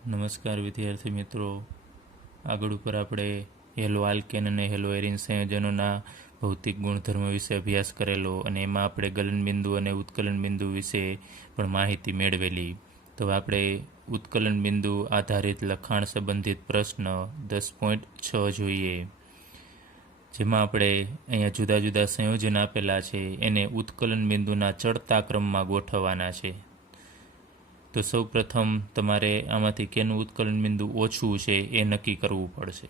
નમસ્કાર વિદ્યાર્થી મિત્રો, આગળ ઉપર આપણે હેલો આલ્કેન અને હેલો એરિન સંયોજનોના ભૌતિક ગુણધર્મો વિશે અભ્યાસ કરેલો અને એમાં આપણે ગલનબિંદુ અને ઉત્કલન બિંદુ વિશે પણ માહિતી મેળવેલી. તો આપણે ઉત્કલન બિંદુ આધારિત લખાણ સંબંધિત પ્રશ્ન 10.6 જોઈએ, જેમાં આપણે અહીંયા જુદા જુદા સંયોજન આપેલા છે એને ઉત્કલન બિંદુના ચડતા ક્રમમાં ગોઠવવાના છે. તો સૌ પ્રથમ તમારે આમાંથી કેનું ઉત્કલન બિંદુ ઓછું છે એ નક્કી કરવું પડશે.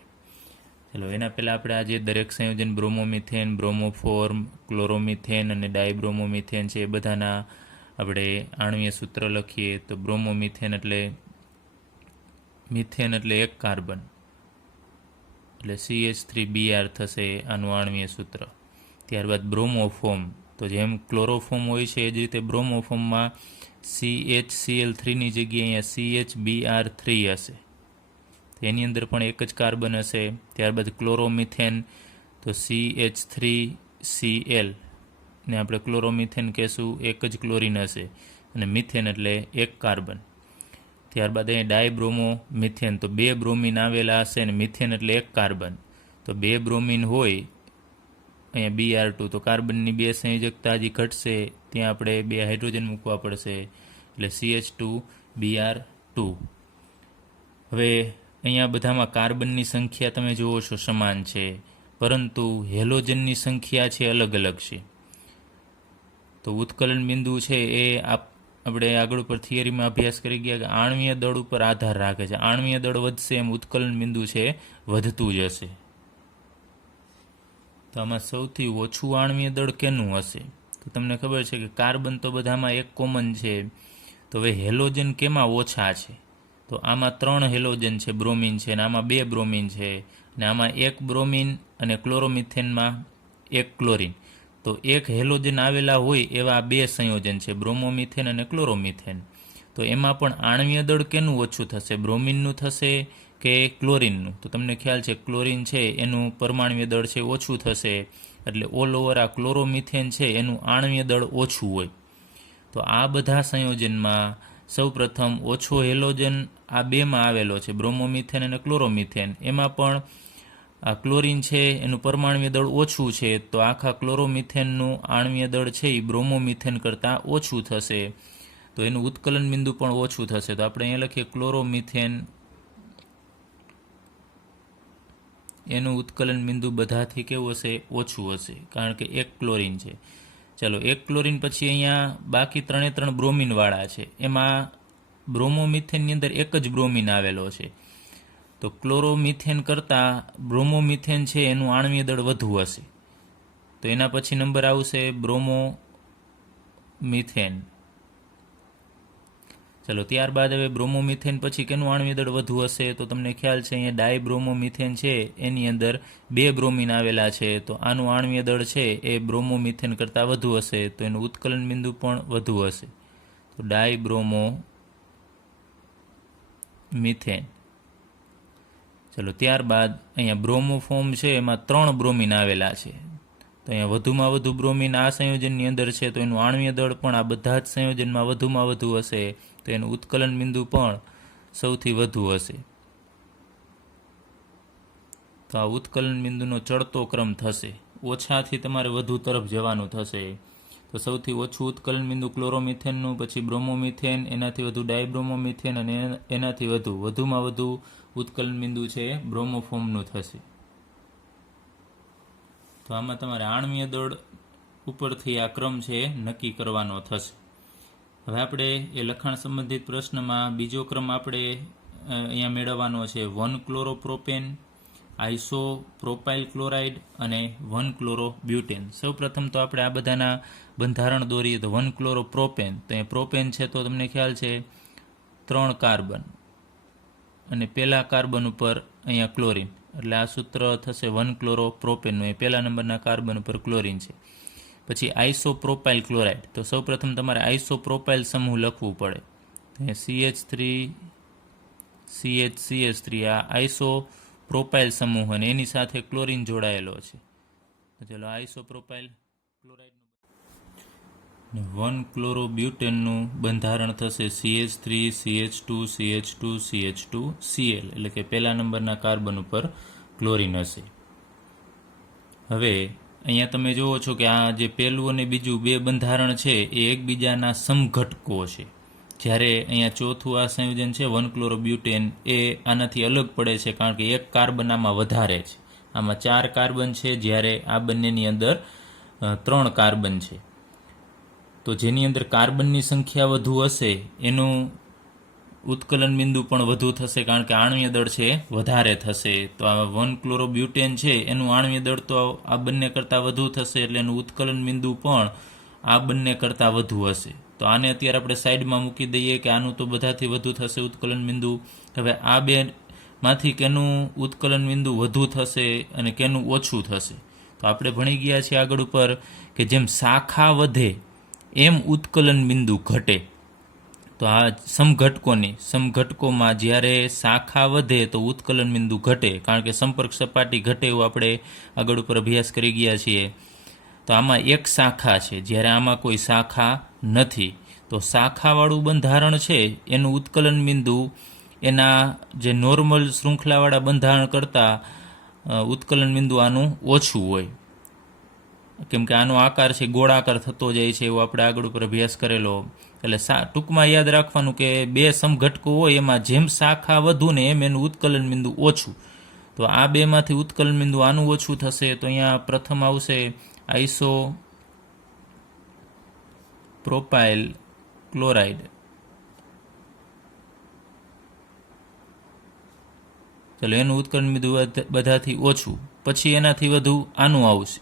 ચલો, એના પહેલાં આપણે આજે દરેક સંયોજન બ્રોમોમિથેન, બ્રોમોફોર્મ, ક્લોરોમિથેન અને ડાયબ્રોમોમિથેન છે એ બધાના આપણે આણ્વીય સૂત્ર લખીએ. તો બ્રોમોમિથેન એટલે મિથેન એટલે એક કાર્બન, એટલે CH3Br થશે આનું આણ્વીય સૂત્ર. ત્યારબાદ બ્રોમોફોર્મ, તો જેમ ક્લોરોફોર્મ હોય છે એ જ રીતે બ્રોમોફોર્મમાં CHCl3ની જગ્યાએ અહીંયા CHBr3 હશે, એની અંદર પણ એક જ કાર્બન હશે. ત્યારબાદ ક્લોરોમિથેન, તો CH3Cl ને આપણે ક્લોરોમિથેન કહેશું, એક જ ક્લોરિન હશે, અને મિથેન એટલે એક કાર્બન. ત્યારબાદ અહીંયા ડાયબ્રોમોમિથેન, તો બે બ્રોમિન આવેલા હશે અને મિથેન એટલે એક કાર્બન. તો બે બ્રોમિન હોય અહીંયા Br2, તો કાર્બનની બે સંયોજકતા હજી ઘટશે, ત્યાં આપણે બે હાઇડ્રોજન મૂકવા પડશે, એટલે CH2Br2. હવે અહીંયા બધામાં કાર્બનની સંખ્યા તમે જુઓ છો સમાન છે, પરંતુ હેલોજનની સંખ્યા છે અલગ અલગ છે. તો ઉત્કલન બિંદુ છે એ આપણે આગળ ઉપર થિયરીમાં અભ્યાસ કરી ગયા કે આણ્વીય દળ ઉપર આધાર રાખે છે. આણ્વીય દળ વધશે એમ ઉત્કલન બિંદુ છે વધતું જશે. તો આમાં સૌથી ઓછું આણ્વીય દળ કેનું હશે? તો તમને ખબર છે કે કાર્બન તો બધામાં એક કોમન છે. તો હવે હેલોજન કેમાં ઓછા છે? તો આમાં 3 હેલોજન છે, બ્રોમિન છે, અને આમાં 2 બ્રોમિન છે, અને આમાં 1 બ્રોમિન અને ક્લોરોમિથેનમાં 1 ક્લોરિન. તો એક હેલોજન આવેલા હોય એવા 2 સંયોજન છે, બ્રોમોમિથેન અને ક્લોરોમિથેન. તો એમાં પણ આણ્વીય દળ કેનું ઓછું થશે? બ્રોમિનનું થશે કે ક્લોરિનનું? તો તમને ખ્યાલ છે ક્લોરિન છે એનું પરમાણ્વીય દળ છે ઓછું થશે, એટલે ઓલ ઓવર આ ક્લોરોમિથેન છે એનું આણ્વીય દળ ઓછું હોય. તો આ બધા સંયોજનમાં સૌ પ્રથમ ઓછો હેલોજન આ બેમાં આવેલો છે, બ્રોમોમિથેન અને ક્લોરોમિથેન. એમાં પણ આ ક્લોરિન છે એનું પરમાણ્વીય દળ ઓછું છે, તો આખા ક્લોરોમિથેનનું આણ્વીય દળ છે એ બ્રોમોમિથેન કરતાં ઓછું થશે, તો એનું ઉત્કલન બિંદુ પણ ઓછું થશે. તો આપણે અહીંયા લખીએ ક્લોરોમિથેન, એનું ઉત્કલન બિંદુ બધાથી કેવું હશે? ઓછું હશે, કારણ કે એક ક્લોરિન છે. ચાલો, એક ક્લોરિન પછી અહીંયા બાકી 3 બ્રોમિનવાળા છે, એમાં બ્રોમોમિથેનની અંદર એક જ બ્રોમિન આવેલો છે. તો ક્લોરોમિથેન કરતાં બ્રોમોમિથેન છે એનું આણ્વીય દળ વધુ હશે. તો એના પછી નંબર આવશે બ્રોમોમિથેન. ચલો, ત્યારબાદ હવે બ્રોમોમિથેન પછી કેનું આણ્વીય દળ વધુ હશે? તો તમને ખ્યાલ છે અહીંયા ડાયબ્રોમોમિથેન છે એની અંદર 2 બ્રોમિન આવેલા છે, તો આનું આણ્વીય દળ છે એ બ્રોમોમિથેન કરતાં વધુ હશે, તો એનું ઉત્કલન બિંદુ પણ વધુ હશે. તો ડાયબ્રોમોમિથેન. ચલો, ત્યારબાદ અહીંયા બ્રોમોફોર્મ છે એમાં 3 બ્રોમિન આવેલા છે, તો અહીંયા વધુમાં વધુ બ્રોમિન આ સંયોજનની અંદર છે, તો એનું આણ્વીય દળ પણ આ બધા જ સંયોજનમાં વધુમાં વધુ હશે, તો એનું ઉત્કલન બિંદુ પણ સૌથી વધુ હશે. તો આ ઉત્કલન બિંદુનો ચડતો ક્રમ થશે, ઓછાથી તમારે વધુ તરફ જવાનું થશે. તો સૌથી ઓછું ઉત્કલન બિંદુ ક્લોરોમિથેનનું, પછી બ્રોમોમિથેન, એનાથી વધુ ડાયબ્રોમોમિથેન, અને એનાથી વધુમાં વધુ ઉત્કલન બિંદુ છે બ્રોમોફોર્મનું થશે. તો આમાં તમારે આણ્વીય દળ ઉપરથી આ ક્રમ છે નક્કી કરવાનો થશે. હવે આપણે એ લખાણ સંબંધિત પ્રશ્નમાં બીજો ક્રમ આપણે અહીંયા મેળવવાનો છે 1 ક્લોરોપ્રોપેન, આઇસોપ્રોપાઇલ ક્લોરાઇડ અને 1 ક્લોરોબ્યુટેન. સૌ પ્રથમ તો આપણે આ બધાના બંધારણ દોરીએ. તો 1 ક્લોરોપ્રોપેન, તો એ પ્રોપેન છે તો તમને ખ્યાલ છે 3 કાર્બન, અને પહેલા કાર્બન ઉપર અહીંયા ક્લોરિન, એટલે આ સૂત્ર થશે 1 ક્લોરોપ્રોપેનનું, એ પહેલા નંબરના કાર્બન ઉપર ક્લોરિન છે. પછી આઇસોપ્રોપાઇલ ક્લોરાઇડ, તો સૌ પ્રથમ તમારે આઇસોપ્રોપાઇલ સમૂહ લખવું પડે. CH3 CH3 આ આઇસોપ્રોપાઇલ સમૂહ, અને એની સાથે ક્લોરિન જોડાયેલો છે. ચલો, આઇસોપ્રોપાઇલ ક્લોરાઇડ. 1-ક્લોરોબ્યુટેનનું બંધારણ થશે CH3CH2CH2CH2Cl, એટલે કે પહેલા નંબરના કાર્બન ઉપર ક્લોરીન હશે. હવે અહીંયા તમે જુઓ છો કે આ જે પહેલું અને બીજું બે બંધારણ છે એ એકબીજાના સમઘટકો છે. જ્યારે અહીંયા ચોથું આ સંયોજન છે 1-ક્લોરોબ્યુટેન, એ આનાથી અલગ પડે છે કારણ કે એક કાર્બન આમાં વધારે છે. આમાં 4 કાર્બન છે, જ્યારે આ બંનેની અંદર 3 કાર્બન છે. તો જેની અંદર કાર્બનની સંખ્યા વધુ હશે એનું ઉત્કલન બિંદુ પણ વધુ થશે, કારણ કે આણ્વીય દળ છે વધારે થશે. તો આ 1-ક્લોરોબ્યુટેન છે એનું આણ્વીય દળ તો આ બંને કરતાં વધુ થશે, એટલે એનું ઉત્કલન બિંદુ પણ આ બંને કરતાં વધુ હશે. તો આને અત્યારે આપણે સાઈડમાં મૂકી દઈએ કે આનું તો બધાથી વધુ થશે ઉત્કલન બિંદુ. હવે આ બે માંથી કેનું ઉત્કલન બિંદુ વધુ થશે અને કેનું ઓછું થશે? તો આપણે ભણી ગયા છીએ આગળ ઉપર કે જેમ શાખા વધે એમ ઉત્કલન બિંદુ ઘટે. તો આ સમઘટકોમાં જ્યારે શાખા વધે તો ઉત્કલન બિંદુ ઘટે, કારણ કે સંપર્ક સપાટી ઘટે એવું આપણે આગળ ઉપર અભ્યાસ કરી ગયા છીએ. તો આમાં એક શાખા છે, જ્યારે આમાં કોઈ શાખા નથી. તો શાખાવાળું બંધારણ છે એનું ઉત્કલન બિંદુ એના જે નોર્મલ શૃંખલાવાળા બંધારણ કરતાં ઉત્કલન બિંદુ આનું ઓછું હોય, કેમ કે આનો આકાર છે ગોળાકાર થતો જાય છે, એવો આપણે આગળ ઉપર અભ્યાસ કરેલો. એટલે ટૂંકમાં યાદ રાખવાનું કે બે સમઘટકો હોય એમાં જેમ શાખા વધુ ને એમ એનું ઉત્કલન બિંદુ ઓછું. તો આ બેમાંથી ઉત્કલન બિંદુ આનું ઓછું થશે. તો અહીંયા પ્રથમ આવશે આઈસો પ્રોપાઇલ ક્લોરાઇડ. ચલો, એનું ઉત્કલન બિંદુ બધાથી ઓછું. પછી એનાથી વધુ આનું આવશે,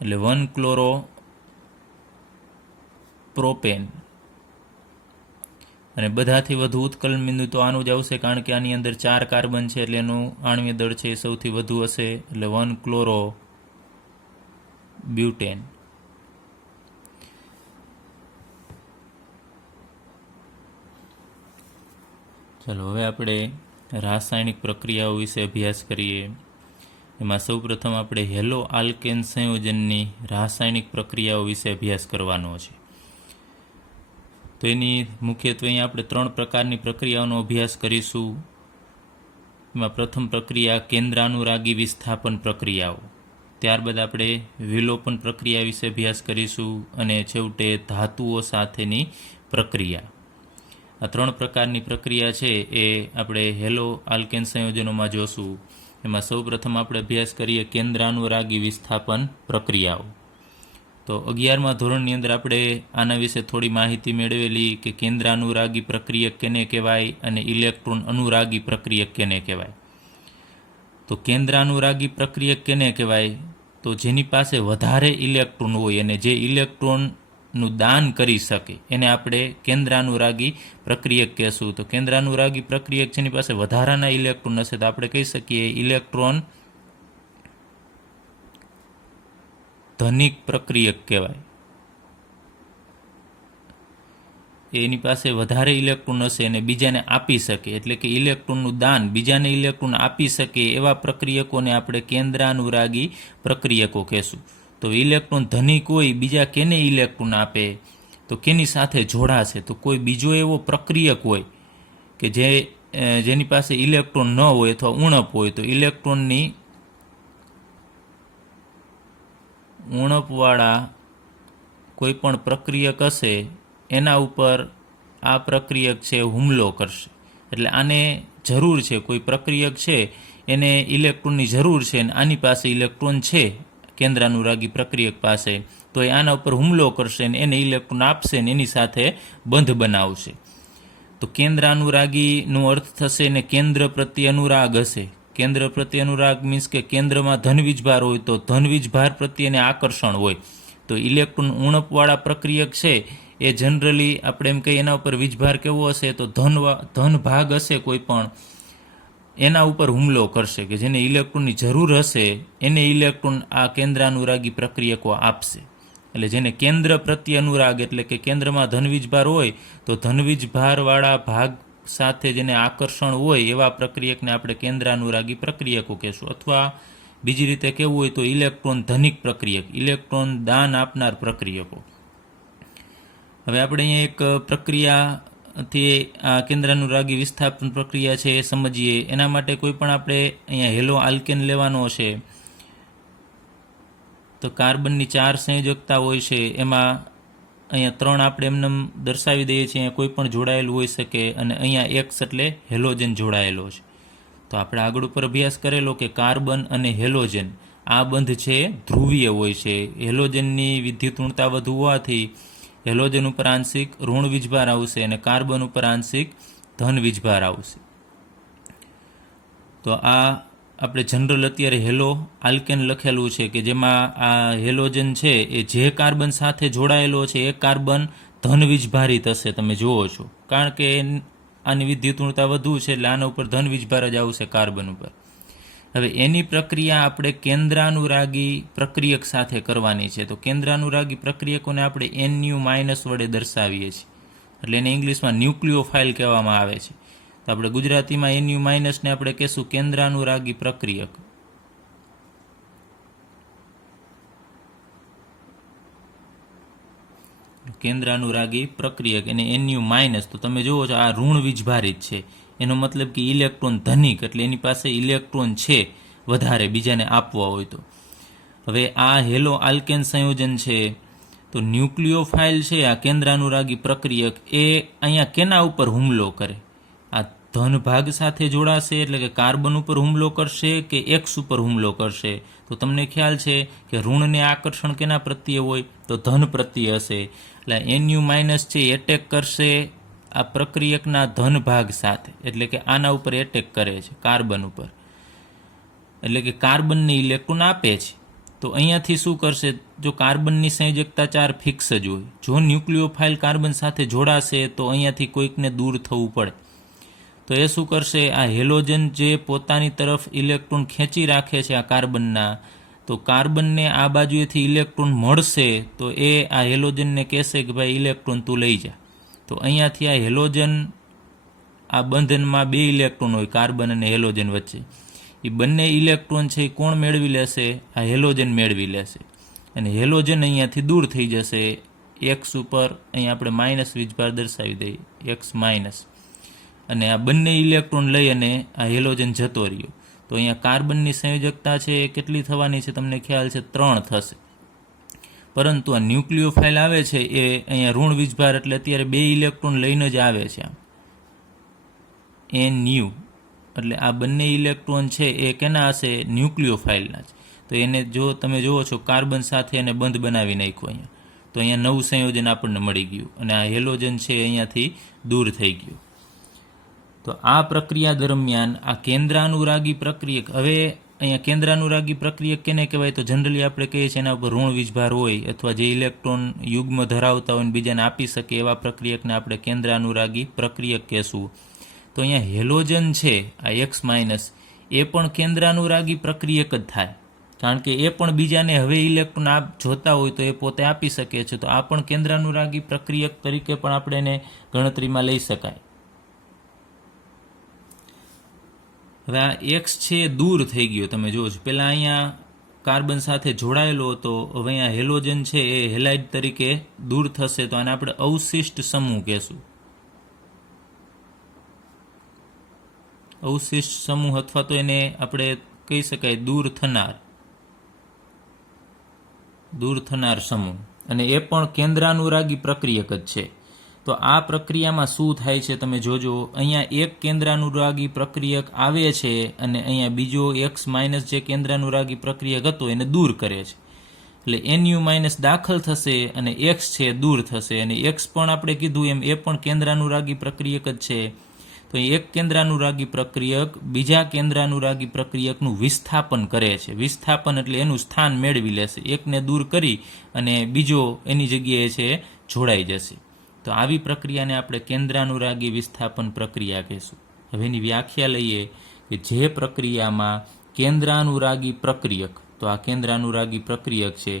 એટલે 1-ક્લોરોપ્રોપેન. અને બધાથી વધુ ઉત્કલન બિંદુ તો આનું જ આવશે, કારણ કે આની અંદર 4 કાર્બન છે, એટલે એનું આણ્વીય દળ છે એ સૌથી વધુ હશે, એટલે 1-ક્લોરોબ્યુટેન. ચાલો, હવે આપણે રાસાયણિક પ્રક્રિયાઓ વિશે અભ્યાસ કરીએ. એમાં સૌપ્રથમ આપણે હેલો આલ્કેન સંયોજનની રાસાયણિક પ્રક્રિયાઓ વિશે અભ્યાસ કરવાનો છે. તો એની મુખ્યત્વે અહીંયા આપણે 3 પ્રકારની પ્રક્રિયાઓનો અભ્યાસ કરીશું. એમાં પ્રથમ પ્રક્રિયા કેન્દ્રાનુરાગી વિસ્થાપન પ્રક્રિયાઓ, ત્યારબાદ આપણે વિલોપન પ્રક્રિયા વિશે અભ્યાસ કરીશું, અને છેવટે ધાતુઓ સાથેની પ્રક્રિયા. આ 3 પ્રકારની પ્રક્રિયા છે એ આપણે હેલો આલ્કેન સંયોજનોમાં જોશું. એમાં સૌપ્રથમ આપણે અભ્યાસ કરીએ કેન્દ્રાનુરાગી વિસ્થાપન પ્રક્રિયાઓ. તો 11મા ધોરણની અંદર આપણે આના વિશે થોડી માહિતી મેળવેલી કે કેન્દ્રાનુરાગી પ્રક્રિયક કેને કહેવાય અને ઇલેક્ટ્રોન અનુરાગી પ્રક્રિયક કેને કહેવાય. તો કેન્દ્રાનુરાગી પ્રક્રિયક કેને કહેવાય? તો જેની પાસે વધારે ઇલેક્ટ્રોન હોય અને જે ઇલેક્ટ્રોનનું દાન કરી શકે એને આપણે કેન્દ્રાનુરાગી પ્રક્રિયક કહેશું. તો કેન્દ્રાનુરાગી પ્રક્રિયક જેની પાસે વધારાના ઇલેક્ટ્રોન હશે તો આપણે કહી શકીએ ઇલેક્ટ્રોન ધનિક પ્રક્રિયક કહેવાય. એની પાસે વધારે ઇલેક્ટ્રોન હશે અને બીજાને આપી શકે, એટલે કે ઇલેક્ટ્રોનનું દાન બીજાને ઇલેક્ટ્રોન આપી શકે એવા પ્રક્રિયકોને આપણે કેન્દ્રાનુરાગી પ્રક્રિયકો કહેશું. તો ઇલેક્ટ્રોન ધનિક હોય, બીજા કેને ઇલેક્ટ્રોન આપે? તો કેની સાથે જોડાશે? તો કોઈ બીજો એવો પ્રક્રિયક હોય કે જેની પાસે ઇલેક્ટ્રોન ન હોય અથવા ઉણપ હોય, તો ઇલેક્ટ્રોનની ઉણપવાળા કોઈ પણ પ્રક્રિયક હશે એના ઉપર આ પ્રક્રિયક છે હુમલો કરશે. એટલે આને જરૂર છે, કોઈ પ્રક્રિયક છે એને ઇલેક્ટ્રોનની જરૂર છે અને આની પાસે ઇલેક્ટ્રોન છે કેન્દ્રાનુરાગી પ્રક્રિયક પાસે, તો એ આના ઉપર હુમલો કરશે અને એને ઇલેક્ટ્રોન આપશે ને એની સાથે બંધ બનાવશે. તો કેન્દ્રાનુરાગીનો અર્થ થશે ને કેન્દ્ર પ્રત્યે અનુરાગ હશે. કેન્દ્ર પ્રત્યે અનુરાગ મીન્સ કે કેન્દ્રમાં ધન વીજભાર હોય તો ધન વીજભાર પ્રત્યેને આકર્ષણ હોય. તો ઇલેક્ટ્રોન ઉણપવાળા પ્રક્રિયક છે એ જનરલી આપણે એમ કહીએ એના ઉપર વીજભાર કેવો હશે? તો ધન ભાગ હશે કોઈ પણ, એના ઉપર હુમલો કરશે કે જેને ઇલેક્ટ્રોનની જરૂર હશે એને ઇલેક્ટ્રોન આ કેન્દ્રાનુરાગી પ્રક્રિયકો આપશે. એટલે જેને કેન્દ્ર પ્રત્યે અનુરાગ, એટલે કે કેન્દ્રમાં ધનવીજભાર હોય તો ધનવીજભારવાળા ભાગ સાથે જેને આકર્ષણ હોય એવા પ્રક્રિયકને આપણે કેન્દ્રાનુરાગી પ્રક્રિયકો કહેશું. અથવા બીજી રીતે કહેવું હોય તો ઇલેક્ટ્રોન ધનિક પ્રક્રિયક, ઇલેક્ટ્રોન દાન આપનાર પ્રક્રિયકો. હવે આપણે અહીંયા એક પ્રક્રિયાથી આ કેન્દ્રાનુરાગી વિસ્થાપન પ્રક્રિયા છે એ સમજીએ. એના માટે કોઈ પણ આપણે અહીંયા હેલો આલ્કેન લેવાનો છે. તો કાર્બનની 4 સંયોજકતા હોય છે, એમાં અહીંયા 3 આપણે એમને દર્શાવી દઈએ છીએ. અહીંયા કોઈ પણ જોડાયેલું હોઈ શકે, અને અહીંયા X એટલે હેલોજન જોડાયેલો છે. તો આપણે આગળ ઉપર અભ્યાસ કરેલો કે કાર્બન અને હેલોજન આ બંધ છે ધ્રુવીય હોય છે. હેલોજનની વિદ્યુત ઋણતા વધુ હોવાથી હેલોજન ઉપર આંશિક ઋણ વીજભાર આવશે અને કાર્બન ઉપર આંશિક ધન વીજભાર આવશે. તો આ આપણે જનરલ અત્યારે હેલો આલ્કેન લખેલું છે કે જેમાં આ હેલોજન છે એ જે કાર્બન સાથે જોડાયેલો છે એ કાર્બન ધન વીજભારિત હશે. તમે જુઓ છો, કારણ કે આની વિદ્યુત ઋણતા વધુ છે એટલે આના ઉપર ધન વીજભાર જ આવશે કાર્બન ઉપર. હવે એની પ્રક્રિયા આપણે કેન્દ્રાનુરાગી પ્રક્રિયક સાથે કરવાની છે. તો કેન્દ્રાનુરાગી પ્રક્રિયકોને આપણે NU- વડે દર્શાવીએ છીએ, એટલે એને ઇંગ્લિશમાં ન્યુક્લિયોફાઇલ કહેવામાં આવે છે. તો આપણે ગુજરાતીમાં NU- ને આપણે કહેશું કેન્દ્રાનુરાગી પ્રક્રિયક. કેન્દ્રાનુરાગી પ્રક્રિયક એને NU-. તો તમે જુઓ છો આ ઋણ વીજભારિત છે, એનો મતલબ કે ઇલેક્ટ્રોન ધનિક, એટલે એની પાસે ઇલેક્ટ્રોન છે વધારે બીજાને આપવા હોય તો. હવે આ હેલો આલ્કેન સંયોજન છે, તો ન્યુક્લિયોફાઇલ છે આ કેન્દ્રાનુરાગી પ્રક્રિયક એ અહીંયા કેના ઉપર હુમલો કરે? આ ધન ભાગ સાથે જોડાશે એટલે કે કાર્બન ઉપર હુમલો કરશે કે X ઉપર હુમલો કરશે? તો તમને ખ્યાલ છે કે ઋણને આકર્ષણ કેના પ્રત્યે હોય? તો ધન પ્રત્યે હશે. એટલે NU- છે એટેક કરશે આ પ્રક્રિયકના ધન ભાગ સાથે, એટલે કે આના ઉપર એટેક કરે છે કાર્બન ઉપર, એટલે કે કાર્બનને ઇલેક્ટ્રોન આપે છે. તો અહીંયાથી શું કરશે? જો કાર્બનની સંયોજકતા 4 ફિક્સ જ હોય, જો ન્યુક્લિયોફાઇલ કાર્બન સાથે જોડાશે તો અહીંયાથી કોઈકને દૂર થવું પડે. તો એ શું કરશે? આ હેલોજન જે પોતાની તરફ ઇલેક્ટ્રોન ખેંચી રાખે છે આ કાર્બનના, તો કાર્બનને આ બાજુએથી ઇલેક્ટ્રોન મળશે તો એ આ હેલોજનને કહેશે કે ભાઈ ઇલેક્ટ્રોન તું લઈ જા. તો અહીંયાથી આ હેલોજન, આ બંધનમાં 2 ઇલેક્ટ્રોન હોય કાર્બન અને હેલોજન વચ્ચે, એ બંને ઇલેક્ટ્રોન છે એ કોણ મેળવી લેશે? આ હેલોજન મેળવી લેશે. અને હેલોજન અહીંયાથી દૂર થઈ જશે. X ઉપર અહીંયા આપણે માઇનસ વીજભાર દર્શાવી દઈએ, X-. અને આ બંને ઇલેક્ટ્રોન લઈ અને આ હેલોજન જતો રહ્યો. તો અહીંયા કાર્બનની સંયોજકતા છે એ કેટલી થવાની છે? તમને ખ્યાલ છે 3 થશે. પરંતુ આ ન્યુક્લિયોફાઇલ આવે છે એ અહીંયા ઋણ વીજભાર, એટલે અત્યારે 2 ઇલેક્ટ્રોન લઈને જ આવે છે આમ NU, એટલે આ બંને ઇલેક્ટ્રોન છે એ કેના હશે? ન્યુક્લિયોફાઇલના છે. તો એને જો તમે જુઓ છો કાર્બન સાથે એને બંધ બનાવી નાખ્યો અહીંયા, તો અહીંયા નવું સંયોજન આપણને મળી ગયું અને આ હેલોજન છે અહીંયાથી દૂર થઈ ગયું. તો આ પ્રક્રિયા દરમિયાન આ કેન્દ્રાનુરાગી પ્રક્રિયક, હવે અહીંયા કેન્દ્રાનુરાગી પ્રક્રિયક કેને કહેવાય? તો જનરલી આપણે કહીએ છીએ એના ઉપર ઋણ વીજભાર હોય અથવા જે ઇલેક્ટ્રોન યુગ્મ ધરાવતા હોય ને બીજાને આપી શકે એવા પ્રક્રિયકને આપણે કેન્દ્રાનુરાગી પ્રક્રિયક કહેશું. તો અહીંયા હેલોજન છે આ X- એ પણ કેન્દ્રાનુરાગી પ્રક્રિયક જ થાય, કારણ કે એ પણ બીજાને હવે ઇલેક્ટ્રોન જોતા હોય તો એ પોતે આપી શકે છે. તો આ પણ કેન્દ્રાનુરાગી પ્રક્રિયક તરીકે પણ આપણે એને ગણતરીમાં લઈ શકાય. હવે આ X છે દૂર થઈ ગયો, તમે જુઓ છો પહેલાં અહીંયા કાર્બન સાથે જોડાયેલો હતો, હવે અહીંયા હેલોજન છે એ હેલાઇડ તરીકે દૂર થશે. તો આને આપણે અવશિષ્ટ સમૂહ કહેશું, અવશિષ્ટ સમૂહ, અથવા તો એને આપણે કહી શકાય દૂર થનાર સમૂહ. અને એ પણ કેન્દ્રાનુરાગી પ્રક્રિયક જ છે. તો આ પ્રક્રિયામાં શું થાય છે તમે જોજો, અહીંયા એક કેન્દ્રાનુરાગી પ્રક્રિયક આવે છે અને અહીંયા બીજો X- જે કેન્દ્રાનુરાગી પ્રક્રિયક હતો એને દૂર કરે છે. એટલે NU- દાખલ થશે અને X છે દૂર થશે. અને X પણ આપણે કીધું એમ એ પણ કેન્દ્રાનુરાગી પ્રક્રિયક જ છે. તો એક કેન્દ્રાનુરાગી પ્રક્રિયક બીજા કેન્દ્રાનુરાગી પ્રક્રિયકનું વિસ્થાપન કરે છે. વિસ્થાપન એટલે એનું સ્થાન મેળવી લેશે, એકને દૂર કરી અને બીજો એની જગ્યાએ છે જોડાઈ જશે. તો આવી પ્રક્રિયાને આપણે કેન્દ્રાનુરાગી વિસ્થાપન પ્રક્રિયા કહીશું. હવે એની વ્યાખ્યા લઈએ કે જે પ્રક્રિયામાં કેન્દ્રાનુરાગી પ્રક્રિયક, તો આ કેન્દ્રાનુરાગી પ્રક્રિયક છે,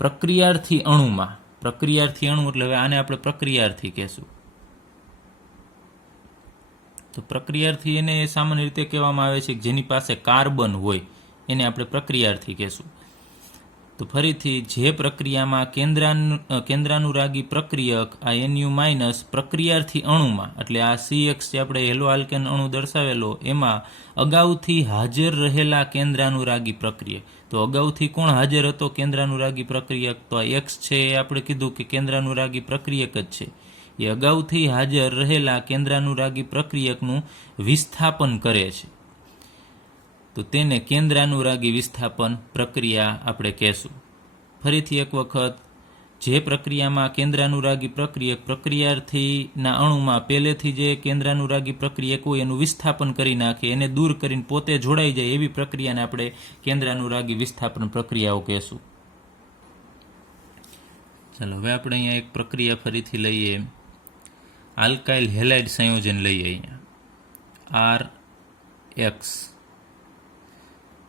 પ્રક્રિયાર્થી અણુમાં, પ્રક્રિયાર્થી અણુ એટલે હવે આને આપણે પ્રક્રિયાર્થી કહેશું. તો પ્રક્રિયાર્થી એને સામાન્ય રીતે કહેવામાં આવે છે કે જેની પાસે કાર્બન હોય એને આપણે પ્રક્રિયાર્થી કહેશું. તો ફરીથી જે પ્રક્રિયામાં કેન્દ્રાનુરાગી પ્રક્રિયક આ NU માઇનસ પ્રક્રિયાર્થી અણુમાં, એટલે આ CX જે આપણે હેલો આલ્કેન અણુ દર્શાવેલો એમાં અગાઉથી હાજર રહેલા કેન્દ્રાનુરાગી પ્રક્રિયક. તો અગાઉથી કોણ હાજર હતો કેન્દ્રાનુરાગી પ્રક્રિયક? તો આ X છે એ આપણે કીધું કે કેન્દ્રાનુરાગી પ્રક્રિયક જ છે. એ અગાઉથી હાજર રહેલા કેન્દ્રાનુરાગી પ્રક્રિયકનું વિસ્થાપન કરે છે, તો તેને કેન્દ્રાનુરાગી વિસ્થાપન પ્રક્રિયા આપણે કહેશું. ફરીથી એક વખત, જે પ્રક્રિયામાં કેન્દ્રાનુરાગી પ્રક્રિયક પ્રક્રિયાર્થીના અણુમાં પહેલેથી જે કેન્દ્રાનુરાગી પ્રક્રિયક હોય એનું વિસ્થાપન કરી નાખે, એને દૂર કરીને પોતે જોડાઈ જાય એવી પ્રક્રિયાને આપણે કેન્દ્રાનુરાગી વિસ્થાપન પ્રક્રિયાઓ કહેશું. ચાલો હવે આપણે અહીંયા એક પ્રક્રિયા ફરીથી લઈએ. આલ્કાઇલ હેલાઇડ સંયોજન લઈએ અહીંયા RX.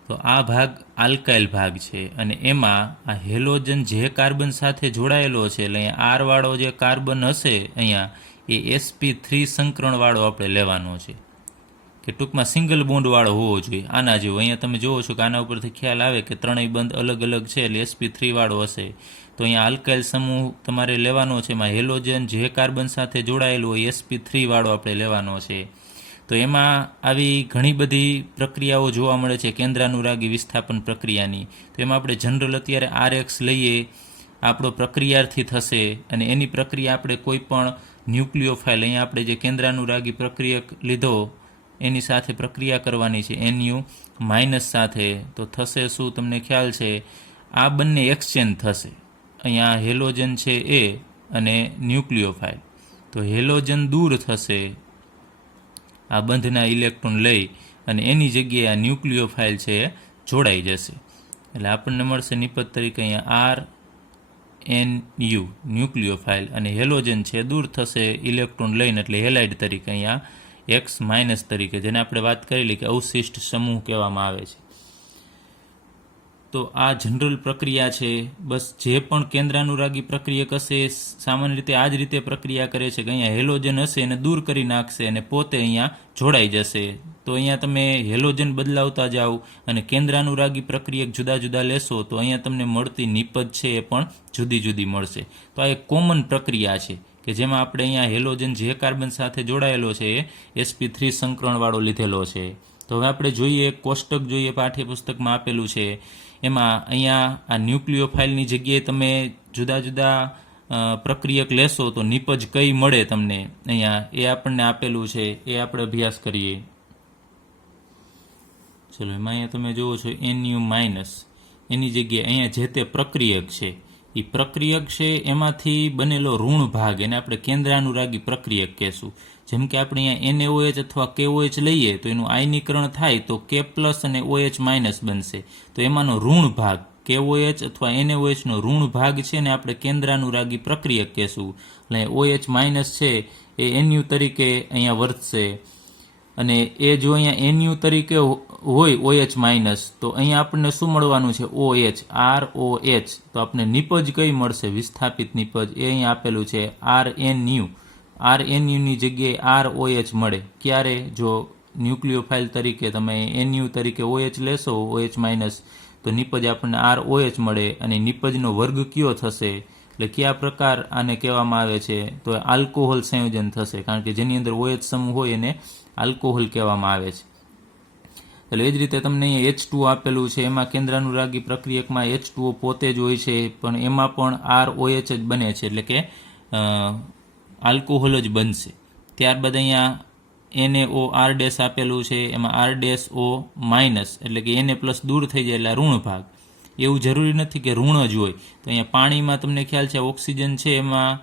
તો આ ભાગ આલ્કાઇલ ભાગ છે અને એમાં આ હેલોજન જે કાર્બન સાથે જોડાયેલો છે, એટલે અહીંયા R વાળો જે કાર્બન હશે અહીંયા એ sp3 સંકરણવાળો આપણે લેવાનો છે, કે ટૂંકમાં સિંગલ બોન્ડ વાળો હોવો જોઈએ. આના જેવો અહીંયા તમે જુઓ છો કે આના ઉપરથી ખ્યાલ આવે કે ત્રણેય બંધ અલગ અલગ છે, એટલે sp3 વાળો હશે. તો અહીંયા આલ્કાઇલ સમૂહ તમારે લેવાનો છે, એમાં હેલોજન જે કાર્બન સાથે જોડાયેલું હોય sp3 વાળો આપણે લેવાનો છે. તો એમાં આવી ઘણી બધી પ્રક્રિયાઓ જોવા મળે છે કેન્દ્રાનુરાગી વિસ્થાપન પ્રક્રિયાની. તો એમાં આપણે જનરલ અત્યારે RX લઈએ, આપણો પ્રક્રિયાર્થી થશે અને એની પ્રક્રિયા આપણે કોઈ પણ ન્યુક્લિયોફાઇલ, અહીંયા આપણે જે કેન્દ્રાનુરાગી પ્રક્રિયક લીધો એની સાથે પ્રક્રિયા કરવાની છે NU માઇનસ સાથે. તો થશે શું તમને ખ્યાલ છે? આ બંને એક્સચેન્જ થશે. અહીંયા હેલોજન છે એ અને ન્યુક્લિયોફાઇલ. તો હેલોજન દૂર થશે આ બંધના ઇલેક્ટ્રોન લઈ અને એની જગ્યાએ આ ન્યુક્લિયોફાઇલ છે એ જોડાઈ જશે. એટલે આપણને મળશે નિપજ તરીકે અહીંયા RNU ન્યુક્લિયોફાઇલ, અને હેલોજન છે દૂર થશે ઇલેક્ટ્રોન લઈને, એટલે હેલાઇડ તરીકે અહીંયા X માઇનસ તરીકે, જેને આપણે વાત કરેલી કે અવશિષ્ટ સમૂહ કહેવામાં આવે છે. તો આ જનરલ પ્રક્રિયા છે. બસ જે પણ કેન્દ્રાનુરાગી પ્રક્રિયક હશે સામાન્ય રીતે આ જ રીતે પ્રક્રિયા કરે છે કે અહીંયા હેલોજન હશે એને દૂર કરી નાખશે અને પોતે અહીંયા જોડાઈ જશે. તો અહીંયા તમે હેલોજન બદલાવતા જાઓ અને કેન્દ્રાનુરાગી પ્રક્રિયક જુદા જુદા લેશો તો અહીંયા તમને મળતી નિપજ છે એ પણ જુદી જુદી મળશે. તો આ એક કોમન પ્રક્રિયા છે કે જેમાં આપણે અહીંયા હેલોજન જે કાર્બન સાથે જોડાયેલો છે એ sp3 સંકરણવાળો લીધેલો છે. તો હવે આપણે જોઈએ, કોષ્ટક જોઈએ, પાઠ્યપુસ્તકમાં આપેલું છે. એમાં અહીંયા આ ન્યુક્લિયોફાઇલની જગ્યાએ તમે જુદા જુદા પ્રક્રિયક લેશો તો નિપજ કઈ મળે તમને અહીંયા એ આપણને આપેલું છે, એ આપણે અભ્યાસ કરીએ. ચલો એમાં અહીંયા તમે જુઓ છો NU માઇનસ, એની જગ્યાએ અહીંયા જે તે પ્રક્રિયક છે એ પ્રક્રિયક છે એમાંથી બનેલો ઋણ ભાગ એને આપણે કેન્દ્રાનુરાગી પ્રક્રિયક કહેશું. જેમ કે આપણે અહીંયા NaOH અથવા KOH લઈએ તો એનું આયનીકરણ થાય તો K+ અને OH- બનશે. તો એમાંનો ઋણ ભાગ KOH અથવા NaOH નો ઋણ ભાગ છે ને આપણે કેન્દ્રાનુરાગી પ્રક્રિયક કહેશું. એટલે OH- છે એ NU તરીકે અહીંયા વર્તશે, અને એ જો અહીંયા NU તરીકે હોય OH- તો અહીંયા આપણને શું મળવાનું છે? OH, ROH. તો આપણને નિપજ કઈ મળશે? વિસ્થાપિત નિપજ. એ અહીંયા આપેલું છે RNU. RNUની જગ્યાએ ROH મળે. ક્યારે? જો ન્યુક્લિયોફાઇલ તરીકે તમે NU તરીકે OH લેશો OH- તો નિપજ આપણને ROH મળે, અને નિપજનો વર્ગ કયો થશે? એટલે કયા પ્રકાર આને કહેવામાં આવે છે? તો આલ્કોહોલ સંયોજન થશે, કારણ કે જેની અંદર OH સમૂહ હોય એને આલ્કોહોલ કહેવામાં આવે છે. એટલે એ જ રીતે તમને અહીંયા H2O આપેલું છે, એમાં કેન્દ્રાનુરાગી પ્રક્રિયકમાં H2O પોતે જ હોય છે, પણ એમાં પણ ROH જ બને છે, એટલે કે આલ્કોહોલ જ બનશે. ત્યારબાદ અહીંયા NaOR- આપેલું છે, એમાં R-O- એટલે કે Na+ દૂર થઈ જાય એટલે ઋણ ભાગ. એવું જરૂરી નથી કે ઋણ જ હોય. તો અહીંયા પાણીમાં તમને ખ્યાલ છે ઓક્સિજન છે એમાં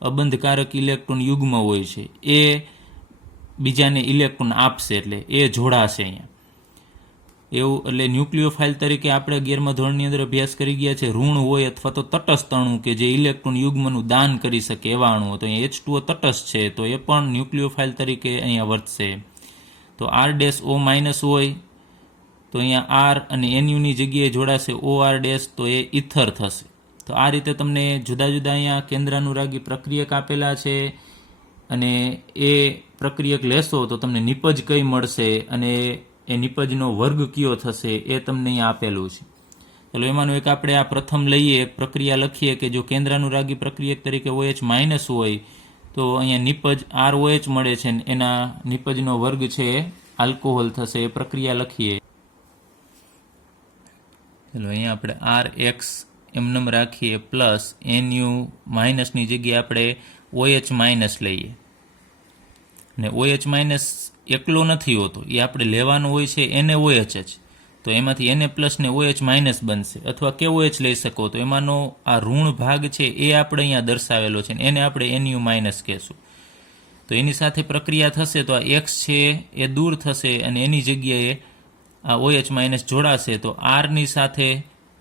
અબંધકારક ઇલેક્ટ્રોન યુગ્મ હોય છે, એ બીજાને ઇલેક્ટ્રોન આપશે એટલે એ જોડાશે અહીંયા એવું. એટલે ન્યુક્લિયોફાઇલ તરીકે આપણે 11મા ધોરણની અંદર અભ્યાસ કરી ગયા છે. ઋણ હોય અથવા તો તટસ્થ અણુ કે જે ઇલેક્ટ્રોન યુગ્મનું દાન કરી શકે એવા અણુઓ. તો અહીંયા H2O તટસ્થ છે તો એ પણ ન્યુક્લિયોફાઇલ તરીકે અહીંયા વર્તશે. તો R-O- હોય તો અહીંયા R અને NUની જગ્યાએ જોડાશે OR- તો એ ઇથર થશે. તો આ રીતે તમને જુદા જુદા અહીંયા કેન્દ્રાનુરાગી પ્રક્રિયક આપેલા છે, અને એ પ્રક્રિયક લેશો તો તમને નિપજ કઈ મળશે અને એ નિપજનો વર્ગ કયો થશે એ તમને અહીંયા આપેલું છે. ચલો એમાંનું એક આપણે આ પ્રથમ લઈએ, એક પ્રક્રિયા લખીએ કે જો કેન્દ્રાનુરાગી પ્રક્રિયક તરીકે OH માઇનસ હોય તો અહીંયા નિપજ ROH મળે છે ને એના નિપજનો વર્ગ છે એ આલ્કોહોલ થશે. એ પ્રક્રિયા લખીએ. ચલો અહીંયા આપણે RX એમનેમ રાખીએ પ્લસ NU માઇનસની જગ્યાએ આપણે OH માઇનસ લઈએ. ને OH માઇનસ એકલો નથી હોતો, એ આપણે લેવાનો હોય છે NaOH જ, તો એમાંથી Na પ્લસ ને OH માઇનસ બનશે. અથવા KOH લઈ શકો, તો એમાંનો આ ઋણ ભાગ છે એ આપણે અહીંયા દર્શાવેલો છે, એને આપણે NU માઇનસ કહેશું. તો એની સાથે પ્રક્રિયા થશે તો આ X છે એ દૂર થશે અને એની જગ્યાએ આ OH માઇનસ જોડાશે, તો Rની સાથે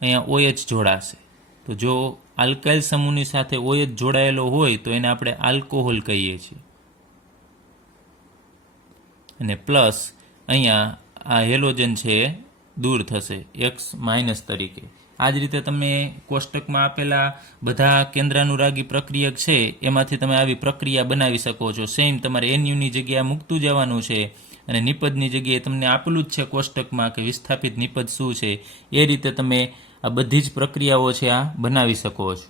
અહીંયા OH જોડાશે. તો જો આલ્કાઇલ સમૂહની સાથે OH જોડાયેલો હોય તો એને આપણે આલ્કોહોલ કહીએ છીએ. અને પ્લસ અહીંયા આ હેલોજન છે એ દૂર થશે X માઇનસ તરીકે. આ જ રીતે તમે કોષ્ટકમાં આપેલા બધા કેન્દ્રાનુરાગી પ્રક્રિયક છે એમાંથી તમે આવી પ્રક્રિયા બનાવી શકો છો. સેમ તમારે NUની જગ્યાએ મૂકતું જવાનું છે અને નિપજની જગ્યાએ તમને આપેલું જ છે કોષ્ટકમાં કે વિસ્થાપિત નિપજ શું છે. એ રીતે તમે આ બધી જ પ્રક્રિયાઓ છે આ બનાવી શકો છો.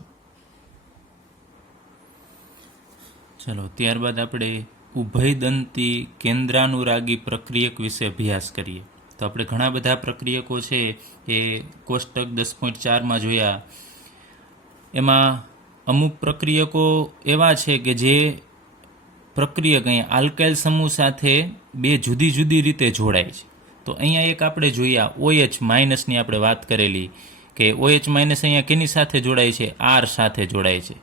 ચલો ત્યારબાદ આપણે ઉભયદંતી કેન્દ્રાનુરાગી પ્રક્રિયક વિશે અભ્યાસ કરીએ. તો આપણે ઘણા બધા પ્રક્રિયકો છે એ કોષ્ટક 10.4માં જોયા. એમાં અમુક પ્રક્રિયકો એવા છે કે જે પ્રક્રિયક અહીંયા આલ્કાઇલ સમૂહ સાથે બે જુદી જુદી રીતે જોડાય છે. તો અહીંયા એક આપણે જોયા OH માઇનસની આપણે વાત કરેલી કે OH માઇનસ અહીંયા કેની સાથે જોડાય છે? R સાથે જોડાય છે.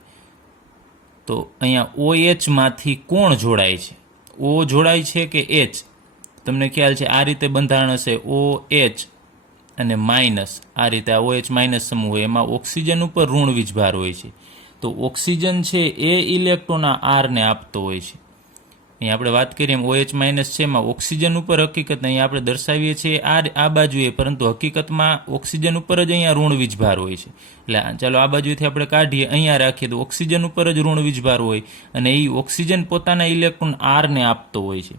તો અહીંયા OHમાંથી કોણ જોડાય છે? O જોડાય છે કે H? તમને ખ્યાલ છે આ રીતે બંધારણ હશે OH અને માઇનસ. આ રીતે આ OH માઇનસ સમૂહ હોય એમાં ઓક્સિજન ઉપર ઋણ વીજભાર હોય છે. તો ઓક્સિજન છે એ ઇલેક્ટ્રોન આ Rને આપતો હોય છે. અહીંયા આપણે વાત કરીએ એમ OH માઇનસ છે એમાં ઓક્સિજન ઉપર હકીકત અહીંયા આપણે દર્શાવીએ છીએ આ બાજુએ, પરંતુ હકીકતમાં ઓક્સિજન ઉપર જ અહીંયા ઋણ વીજભાર હોય છે. એટલે ચાલો આ બાજુથી આપણે કાઢીએ, અહીંયા રાખીએ તો ઓક્સિજન ઉપર જ ઋણ વીજભાર હોય અને એ ઓક્સિજન પોતાના ઇલેક્ટ્રોન Rને આપતો હોય છે.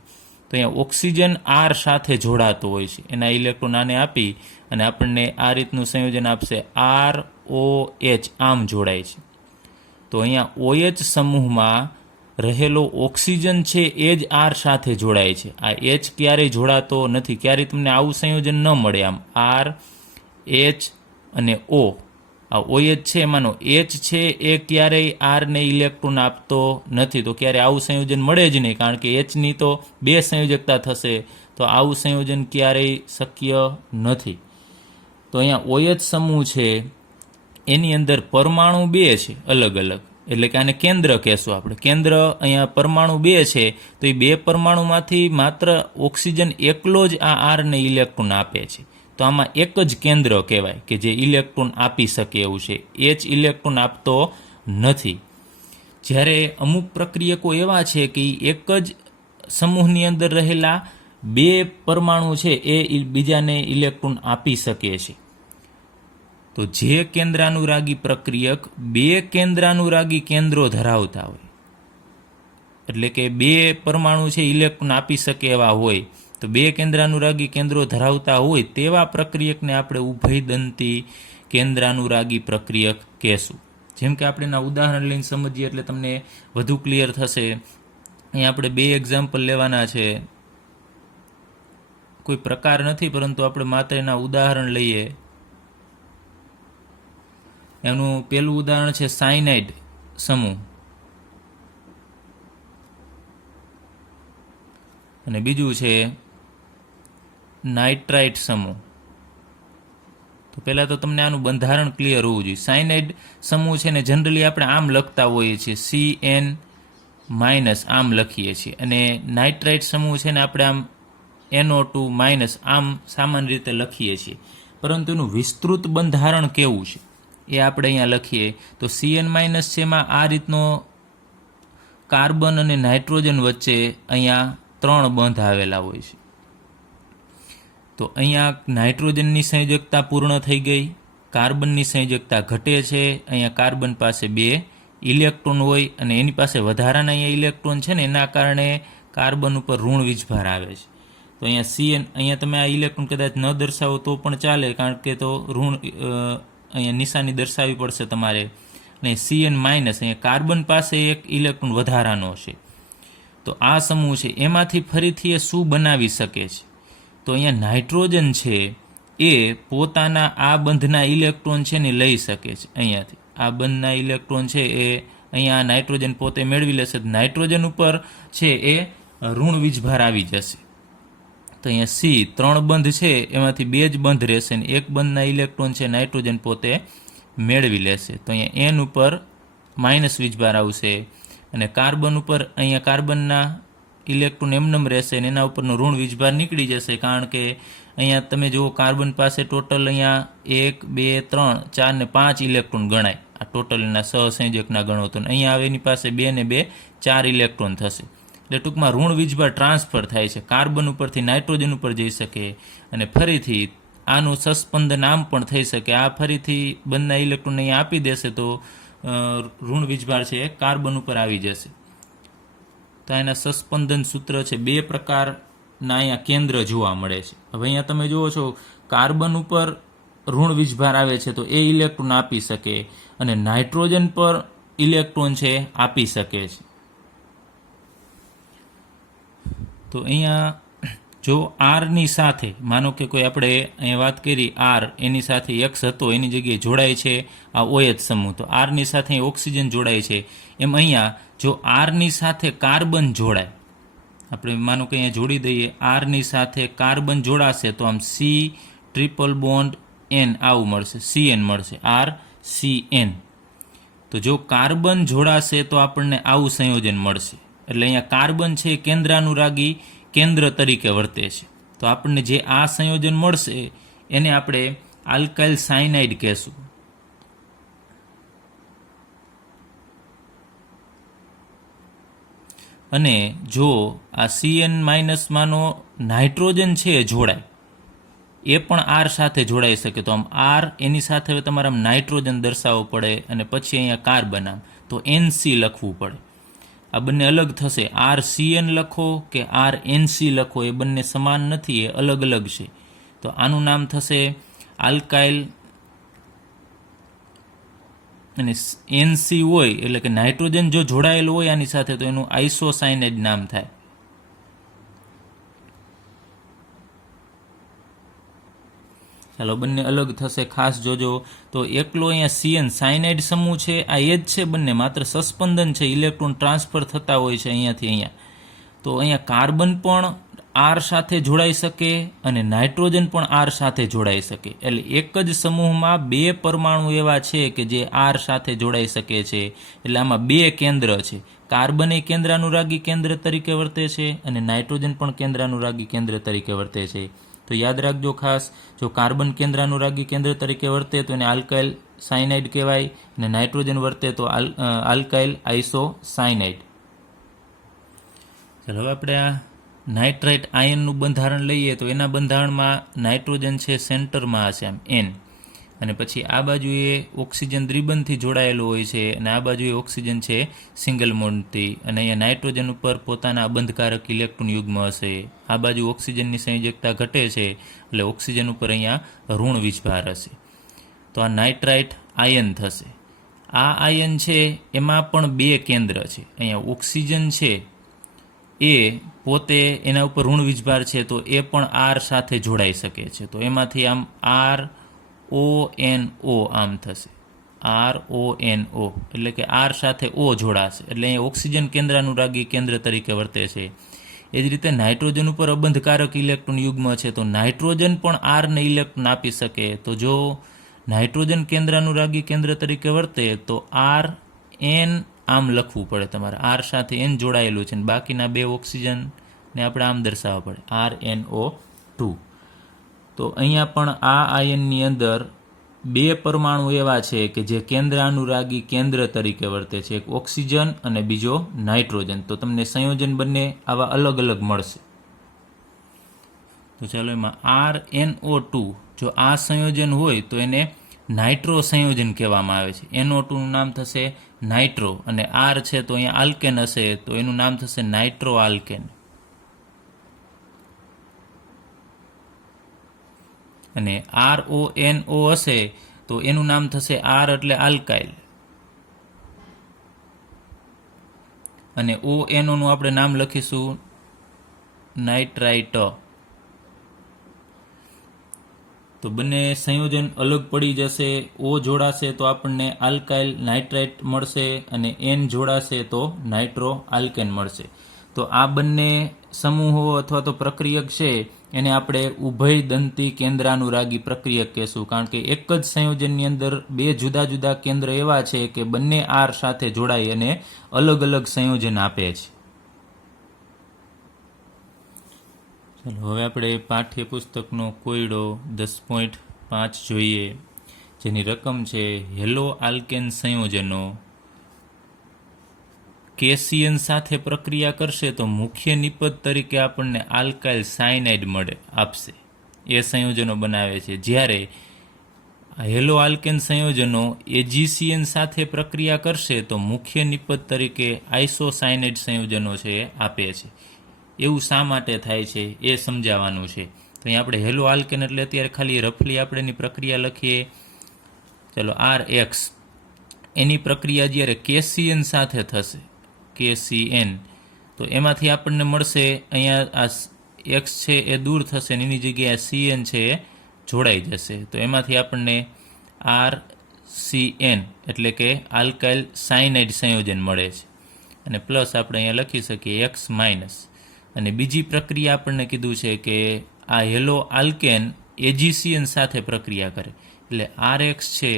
તો અહીંયા ઓક્સિજન R સાથે જોડાતો હોય છે, એના ઇલેક્ટ્રોન આને આપી અને આપણને આ રીતનું સંયોજન આપશે ROH, આમ જોડાય છે. તો અહીંયા OH સમૂહમાં રહેલો ઓક્સિજન છે એ જ R સાથે જોડાય છે. આ H ક્યારેય જોડાતો નથી, ક્યારેય તમને આવું સંયોજન ન મળે. આમ R, H અને O, આ OH છે એમાંનો H છે એ ક્યારેય Rને ઇલેક્ટ્રોન આપતો નથી. તો ક્યારેય આવું સંયોજન મળે જ નહીં, કારણ કે Hની તો બે સંયોજકતા થશે, તો આવું સંયોજન ક્યારેય શક્ય નથી. તો અહીંયા OH સમૂહ છે એની અંદર પરમાણુ બે છે અલગ અલગ, એટલે કે આને કેન્દ્ર કહેશું આપણે. કેન્દ્ર અહીંયા પરમાણુ બે છે, તો એ બે પરમાણુમાંથી માત્ર ઓક્સિજન એકલો જ આ Rને ઇલેક્ટ્રોન આપે છે. તો આમાં એક જ કેન્દ્ર કહેવાય કે જે ઇલેક્ટ્રોન આપી શકે એવું છે. H ઇલેક્ટ્રોન આપતો નથી. જ્યારે અમુક પ્રક્રિયકો એવા છે કે એક જ સમૂહની અંદર રહેલા બે પરમાણુ છે એ બીજાને ઇલેક્ટ્રોન આપી શકે છે. તો જે કેન્દ્રાનુરાગી પ્રક્રિયક બે કેન્દ્રાનુરાગી કેન્દ્રો ધરાવતા હોય, એટલે કે બે પરમાણુ છે ઇલેક્ટ્રોન આપી શકે એવા હોય, તો બે કેન્દ્રાનુરાગી કેન્દ્રો ધરાવતા હોય તેવા પ્રક્રિયકને આપણે ઉભયદંતી કેન્દ્રાનુરાગી પ્રક્રિયક કહેશું. જેમ કે આપણે એના ઉદાહરણ લઈને સમજીએ એટલે તમને વધુ ક્લિયર થશે. અહીં આપણે બે એક્ઝામ્પલ લેવાના છે. કોઈ પ્રકાર નથી, પરંતુ આપણે માત્ર એના ઉદાહરણ લઈએ. એનું પહેલું ઉદાહરણ છે સાયનાઇડ સમૂહ અને બીજું છે નાઇટ્રાઇટ સમૂહ. તો પહેલાં તો તમને આનું બંધારણ ક્લિયર હોવું જોઈએ. સાયનાઇડ સમૂહ છે ને જનરલી આપણે આમ લખતા હોઈએ છીએ, CN માઇનસ આમ લખીએ છીએ, અને નાઇટ્રાઇટ સમૂહ છે ને આપણે આમ NO2 માઇનસ આમ સામાન્ય રીતે લખીએ છીએ. પરંતુ એનું વિસ્તૃત બંધારણ કેવું છે એ આપણે અહીંયા લખીએ. તો CN માઇનસ છે એમાં આ રીતનો કાર્બન અને નાઇટ્રોજન વચ્ચે અહીંયા 3 બંધ આવેલા હોય છે. તો અહીંયા નાઇટ્રોજનની સંયોજકતા પૂર્ણ થઈ ગઈ, કાર્બનની સંયોજકતા ઘટે છે. અહીંયા કાર્બન પાસે 2 ઇલેક્ટ્રોન હોય અને એની પાસે વધારાના અહીંયા ઇલેક્ટ્રોન છે ને એના કારણે કાર્બન ઉપર ઋણ વીજભાર આવે છે. તો અહીંયા CN, અહીંયા તમે આ ઇલેક્ટ્રોન કદાચ ન દર્શાવો તો પણ ચાલે, કારણ કે તો ઋણ અહીંયા નિશાની દર્શાવવી પડશે તમારે. અને CN માઇનસ, અહીંયા કાર્બન પાસે એક ઇલેક્ટ્રોન વધારાનો છે. તો આ સમૂહ છે એમાંથી ફરીથી એ શું બનાવી શકે છે? તો અહીંયા નાઇટ્રોજન છે એ પોતાના આ બંધના ઇલેક્ટ્રોન છે ને લઈ શકે છે. અહીંયાથી આ બંધના ઇલેક્ટ્રોન છે એ અહીંયા નાઇટ્રોજન પોતે મેળવી લેશે. નાઇટ્રોજન ઉપર છે એ ઋણ વીજભાર આવી જશે. તો અહીંયા C 3 બંધ છે એમાંથી 2 જ બંધ રહેશે ને એક બંધના ઇલેક્ટ્રોન છે નાઇટ્રોજન પોતે મેળવી લેશે. તો અહીંયા N ઉપર માઇનસ વીજભાર આવશે અને કાર્બન ઉપર અહીંયા કાર્બનના ઇલેક્ટ્રોન એમનેમ રહેશે અને એના ઉપરનો ઋણ વીજભાર નીકળી જશે, કારણ કે અહીંયા તમે જુઓ કાર્બન પાસે ટોટલ અહીંયા 1 2 3 4 ને 5 ઇલેક્ટ્રોન ગણાય આ ટોટલના સહસંયોજકના ગણો તો. અહીંયા આવે એની પાસે 2 ને 2 4 ઇલેક્ટ્રોન થશે. એટલે ટૂંકમાં ઋણ વીજભાર ટ્રાન્સફર થાય છે, કાર્બન ઉપરથી નાઇટ્રોજન ઉપર જઈ શકે અને ફરીથી આનું સસ્પંદન આમ પણ થઈ શકે. આ ફરીથી બંધના ઇલેક્ટ્રોન અહીંયા આપી દેશે તો ઋણ વીજભાર છે એ કાર્બન ઉપર આવી જશે. તો એના સસ્પંદન સૂત્ર છે. 2 પ્રકારના અહીંયા કેન્દ્ર જોવા મળે છે. હવે અહીંયા તમે જુઓ છો કાર્બન ઉપર ઋણ વીજભાર આવે છે તો એ ઇલેક્ટ્રોન આપી શકે અને નાઇટ્રોજન પર ઇલેક્ટ્રોન છે આપી શકે છે. તો અહીંયા જો આરની સાથે માનો કે કોઈ આપણે અહીંયા વાત કરી આર, એની સાથે એક્સ હતો એની જગ્યાએ જોડાય છે આ OH સમૂહ, તો આરની સાથે ઓક્સિજન જોડાય છે. એમ અહીંયા જો આરની સાથે કાર્બન જોડાય, આપણે માનો કે અહીંયા જોડી દઈએ આરની સાથે કાર્બન જોડાશે તો આમ C�ट्रिपल N આવું મળશે, CN મળશે, RCN. તો જો કાર્બન જોડાશે તો આપણને આવું સંયોજન મળશે. એટલે અહીંયા કાર્બન છે કેન્દ્રાનુરાગી કેન્દ્ર તરીકે વર્તે છે. તો આપણને જે આ સંયોજન મળશે એને આપણે આલ્કાઇલ સાયનાઇડ કહેશું. અને જો આ CN માઇનસમાંનો નાઇટ્રોજન છે એ જોડાય, એ પણ R સાથે જોડાઈ શકે, તો આમ R એની સાથે હવે તમારે આમ નાઇટ્રોજન દર્શાવવો પડે અને પછી અહીંયા કાર્બન આમ તો NC લખવું પડે. આ બંને અલગ થશે. RCN લખો કે RNC લખો એ બંને સમાન નથી, એ અલગ અલગ છે. તો આનું નામ થશે આલ્કાઇલ અને NC હોય એટલે કે નાઇટ્રોજન જો જોડાયેલું હોય આની સાથે તો એનું આઇસોસાયનાઇડ નામ થાય. ચાલો બંને અલગ થશે, ખાસ જોજો. તો એકલો અહીંયા CN સાયનાઇડ સમૂહ છે આ એ જ છે બંને, માત્ર સસ્પંદન છે, ઇલેક્ટ્રોન ટ્રાન્સફર થતા હોય છે અહીંયાથી અહીંયા. તો અહીંયા કાર્બન પણ R સાથે જોડાઈ શકે અને નાઇટ્રોજન પણ R સાથે જોડાઈ શકે. એટલે એક જ સમૂહમાં 2 પરમાણુ એવા છે કે જે R સાથે જોડાઈ શકે છે. એટલે આમાં 2 કેન્દ્ર છે. કાર્બન એ કેન્દ્રાનુરાગી કેન્દ્ર તરીકે વર્તે છે અને નાઇટ્રોજન પણ કેન્દ્રાનુરાગી કેન્દ્ર તરીકે વર્તે છે. તો યાદ રાખજો ખાસ, જો કાર્બન કેન્દ્રાનુરાગી કેન્દ્ર તરીકે વર્તે તો એને આલ્કાઇલ સાયનાઇડ કહેવાય અને નાઇટ્રોજન વર્તે તો આલ્કાઇલ આઇસોસાયનાઇડ. ચાલો હવે આપણે આ નાઇટ્રાઇટ આયનનું બંધારણ લઈએ તો એના બંધારણમાં નાઇટ્રોજન છે સેન્ટરમાં હશે આમ N, અને પછી આ બાજુએ ઓક્સિજન દ્વિબંધથી જોડાયેલો હોય છે અને આ બાજુએ ઓક્સિજન છે સિંગલ બોન્ડથી, અને અહીંયા નાઇટ્રોજન ઉપર પોતાના બંધકારક ઇલેક્ટ્રોન યુગ્મ હશે. આ બાજુ ઓક્સિજનની સંયોજકતા ઘટે છે એટલે ઓક્સિજન ઉપર અહીંયા ઋણ વીજભાર હશે. તો આ નાઇટ્રાઇટ આયન થશે. આ આયન છે એમાં પણ 2 કેન્દ્ર છે. અહીંયા ઓક્સિજન છે એ પોતે એના ઉપર ઋણ વીજભાર છે તો એ પણ R સાથે જોડાઈ શકે છે. તો એમાંથી આમ RONO આમ થશે, RONO એટલે કે R સાથે O જોડાશે એટલે અહીંયા ઓક્સિજન કેન્દ્રાનુરાગી કેન્દ્ર તરીકે વર્તે છે. એ જ રીતે નાઇટ્રોજન ઉપર અબંધકારક ઇલેક્ટ્રોન યુગ્મ છે તો નાઇટ્રોજન પણ R ને ઇલેક્ટ્રોન આપી શકે. તો જો નાઇટ્રોજન કેન્દ્રાનુરાગી કેન્દ્ર તરીકે વર્તે તો RN આમ લખવું પડે તમારે, R સાથે N જોડાયેલું છે, બાકીના 2 ઓક્સિજનને આપણે આમ દર્શાવવા પડે RNO2. તો અહીંયા પણ આ આયનની અંદર 2 પરમાણુ એવા છે કે જે કેન્દ્રાનુરાગી કેન્દ્ર તરીકે વર્તે છે, એક ઓક્સિજન અને બીજો નાઇટ્રોજન. તો તમને સંયોજન બંને આવા અલગ અલગ મળશે. તો ચાલો એમાં RNO2 જો આ સંયોજન હોય તો એને નાઇટ્રો સંયોજન કહેવામાં આવે છે. NO2 નું નામ થશે નાઇટ્રો અને R છે તો અહીંયા આલ્કેન હશે તો એનું નામ થશે નાઇટ્રો આલ્કેન. અને RONO હશે તો એનું નામ થશે R એટલે આલ્કાઇલ, અને ONO નું આપણે નામ લખીશું નાઇટ્રાઇટ. તો બંને સંયોજન અલગ પડી જશે. O જોડાશે તો આપણને આલ્કાઇલ નાઇટ્રાઇટ મળશે, અને N જોડાશે તો નાઇટ્રો આલ્કેન મળશે. તો આ બંને સમૂહો અથવા તો પ્રક્રિયક છે એને આપણે ઉભયદંતી કેન્દ્રાનુરાગી પ્રક્રિયક કહેશું, કારણ કે એક જ સંયોજનની અંદર બે જુદા જુદા કેન્દ્ર એવા છે કે બંને R સાથે જોડાઈ અને અલગ અલગ સંયોજન આપે છે. ચાલો હવે આપણે પાઠ્યપુસ્તકનો કોયડો 10.5 જોઈએ, જેની રકમ છે હેલો આલ્કેન સંયોજનો કેસીએન સાથે પ્રક્રિયા કરશે તો મુખ્ય નિપજ તરીકે આપણને આલ્કાઇલ સાયનાઇડ આપશે. એ સંયોજનો બનાવે છે. જ્યારે હેલો આલ્કેન સંયોજનો એજીસીએન સાથે પ્રક્રિયા કરશે તો મુખ્ય નિપજ તરીકે આઇસોસાયનાઇડ સંયોજનો છે એ આપે છે. એવું શા માટે થાય છે એ સમજાવવાનું છે. તો અહીં આપણે હેલો આલ્કેન એટલે અત્યારે ખાલી રફલી આપણે એની પ્રક્રિયા લખીએ. ચલો RX એની પ્રક્રિયા જ્યારે કેસીએન સાથે થશે, KCN, તો એમાંથી આપણને મળશે, અહીંયા આ X છે એ દૂર થશે અને એની જગ્યાએ CN છે એ જોડાઈ જશે. તો એમાંથી આપણને RCN એટલે કે આલ્કાઇલ સાયનાઇડ સંયોજન મળે છે, અને પ્લસ આપણે અહીંયા લખી શકીએ X માઇનસ. અને બીજી પ્રક્રિયા આપણને કીધું છે કે આ હેલો આલ્કેન એજીસીએન સાથે પ્રક્રિયા કરે, એટલે RX છે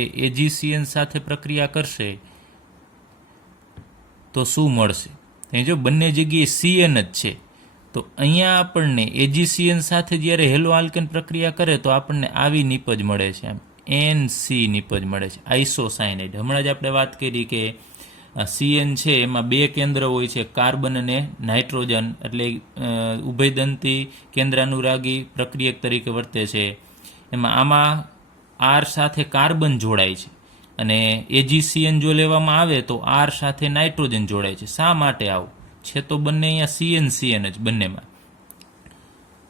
એ એજીસીએન સાથે પ્રક્રિયા કરશે તો શું મળશે? અહીં જો બંને જગ્યાએ CN જ છે, તો અહીંયા આપણને એજીસીએન સાથે જ્યારે હેલો આલ્કેન પ્રક્રિયા કરે તો આપણને આવી નિપજ મળે છે, એમ NC નિપજ મળે છે, આઇસોસાયનાઇડ. હમણાં જ આપણે વાત કરી કે CN છે એમાં બે કેન્દ્ર હોય છે, કાર્બન અને નાઇટ્રોજન, એટલે ઉભયદંતી કેન્દ્રાનુરાગી પ્રક્રિયક તરીકે વર્તે છે. આમાં R સાથે કાર્બન જોડાય છે, અને એજીસીએન જો લેવામાં આવે તો R સાથે નાઇટ્રોજન જોડાય છે. શા માટે આવું છે? તો બંને અહીંયા CN જ બંનેમાં,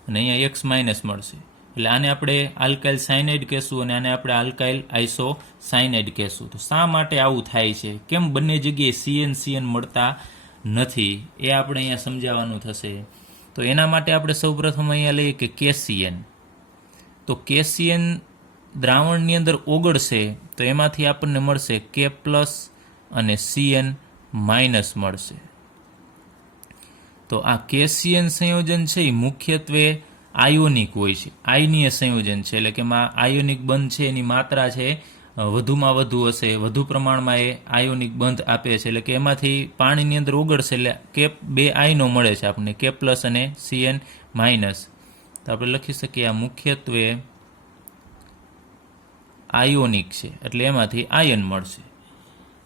અને અહીંયા X માઇનસ મળશે. એટલે આને આપણે આલ્કાઇલ સાયનાઇડ કહેશું અને આને આપણે આલ્કાઇલ આઇસો સાયનાઇડ કહેશું. તો શા માટે આવું થાય છે? કેમ બંને જગ્યાએ CN મળતા નથી? એ આપણે અહીંયા સમજાવવાનું થશે. તો એના માટે આપણે સૌપ્રથમ અહીંયા લઈએ કે KCN. તો KCN દ્રાવણની અંદર ઓગળશે તો એમાંથી આપણને મળશે K+ અને CN માઇનસ મળશે. તો આ KCN સંયોજન છે એ મુખ્યત્વે આયોનિક હોય છે, આયનીય સંયોજન છે, એટલે કે એમાં આયોનિક બંધ છે એની માત્રા છે વધુમાં વધુ હશે, વધુ પ્રમાણમાં એ આયોનિક બંધ આપે છે, એટલે કે એમાંથી પાણીની અંદર ઓગળશે એટલે બે આયનો મળે છે આપણને, K+ અને CN માઇનસ. તો આપણે લખી શકીએ આ મુખ્યત્વે આયોનિક છે, એટલે એમાંથી આયન મળશે.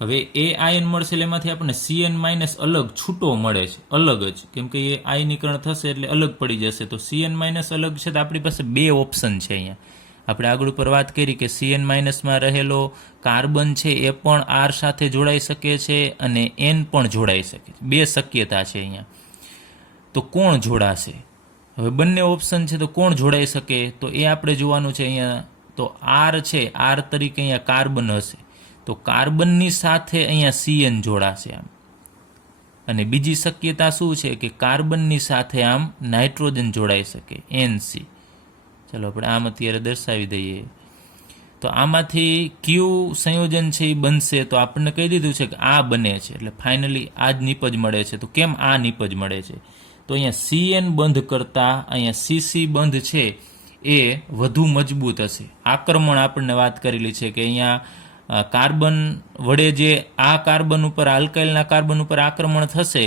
હવે એ આયન મળશે એટલે એમાંથી આપણને CN માઇનસ અલગ છૂટો મળે છે, અલગ જ, કેમ કે એ આયનીકરણ થશે એટલે અલગ પડી જશે. તો CN માઇનસ અલગ છે, તો આપણી પાસે બે ઓપ્શન છે. અહીંયા આપણે આગળ ઉપર વાત કરી કે CN માઇનસમાં રહેલો કાર્બન છે એ પણ R સાથે જોડાઈ શકે છે અને N પણ જોડાઈ શકે છે. બે શક્યતા છે અહીંયા. તો કોણ જોડાશે? હવે બંને ઓપ્શન છે તો કોણ જોડાઈ શકે? તો એ આપણે જોવાનું છે અહીંયા. તો R છે, R તરીકે અહીંયા કાર્બન હશે, તો કાર્બનની સાથે અહીંયા CN જોડાશે આમ. અને બીજી શક્યતા શું છે કે કાર્બનની સાથે આમ નાઇટ્રોજન જોડાઈ શકે, NC. ચલો આપણે આમ અત્યારે દર્શાવી દઈએ. તો આમાંથી કયું સંયોજન છે એ બનશે? તો આપણને કહી દીધું છે કે આ બને છે, એટલે ફાઇનલી આ જ નિપજ મળે છે. તો કેમ આ નિપજ મળે છે? તો અહીંયા CN બંધ કરતાં અહીંયા CC બંધ છે એ વધુ મજબૂત હશે. આક્રમણ આપણને વાત કરેલી છે કે અહીંયા કાર્બન વડે જે આ કાર્બન ઉપર, આલ્કાઇલના કાર્બન ઉપર આક્રમણ થશે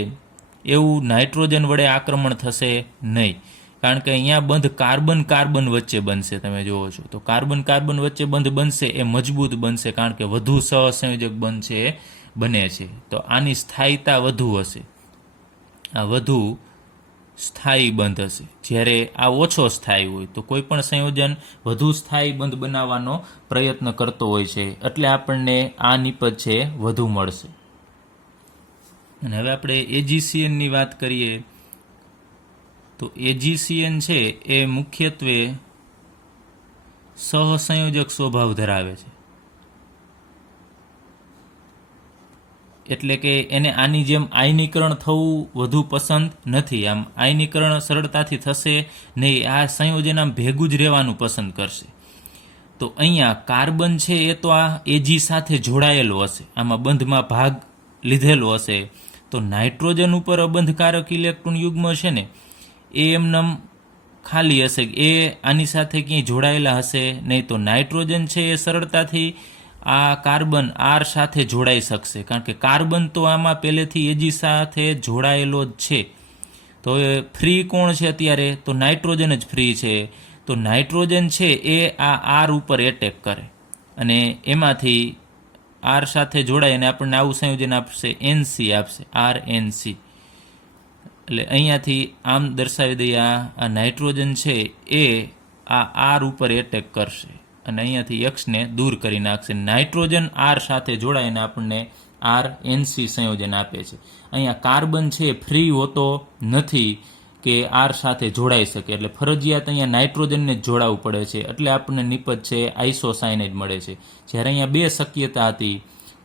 એવું નાઇટ્રોજન વડે આક્રમણ થશે નહીં, કારણ કે અહીંયા બંધ કાર્બન કાર્બન વચ્ચે બનશે. તમે જુઓ છો તો કાર્બન કાર્બન વચ્ચે બંધ બનશે એ મજબૂત બનશે, કારણ કે વધુ સહસંયોજક બંધ છે એ બને છે. તો આની સ્થાયીતા વધુ હશે, આ વધુ સ્થાયી બંધ હશે, જ્યારે આ ઓછો સ્થાયી હોય. તો કોઈ પણ સંયોજન વધુ સ્થાયી બંધ બનાવવાનો પ્રયત્ન કરતો હોય છે, એટલે આપણને આ નિપજ છે વધુ મળશે. અને હવે આપણે એજીસીએનની વાત કરીએ. તો એજીસીએન છે એ મુખ્યત્વે સહસંયોજક સ્વભાવ ધરાવે છે, એટલે કે એને આની જેમ આયનીકરણ થવું વધુ પસંદ નથી. આમ આયનીકરણ સરળતાથી થશે નહીં, આ સંયોજન આમ ભેગું જ રહેવાનું પસંદ કરશે. તો અહીંયા કાર્બન છે એ તો આ એજી સાથે જોડાયેલો હશે, આમાં બંધમાં ભાગ લીધેલો હશે. તો નાઇટ્રોજન ઉપર અબંધકારક ઇલેક્ટ્રોન યુગ્મ છે ને એ એમનેમ ખાલી હશે, એ આની સાથે ક્યાંય જોડાયેલા હશે નહીં. તો નાઇટ્રોજન છે એ સરળતાથી આ કાર્બન આર સાથે જોડાઈ શકશે, કારણ કે કાર્બન તો આમાં પહેલેથી એજી સાથે જોડાયેલો જ છે. તો એ ફ્રી કોણ છે અત્યારે? તો નાઇટ્રોજન જ ફ્રી છે. તો નાઇટ્રોજન છે એ આ આર ઉપર એટેક કરે અને એમાંથી આર સાથે જોડાય અને આપણને આવું સંયોજન આપશે, એનસી આપશે, આર એનસી. એટલે અહીંયાથી આમ દર્શાવી દઈએ, આ નાઇટ્રોજન છે એ આ આર ઉપર એટેક કરશે અને અહીંયાથી એક્સને દૂર કરી નાખશે. નાઇટ્રોજન આર સાથે જોડાઈને આપણને આર એનસી સંયોજન આપે છે. અહીંયા કાર્બન છે ફ્રી હોતો નથી કે આર સાથે જોડાઈ શકે, એટલે ફરજિયાત અહીંયા નાઇટ્રોજનને જ જોડાવવું પડે છે, એટલે આપણને નિપજ છે આઇસોસાયનાઇડ મળે છે. જ્યારે અહીંયા બે શક્યતા હતી,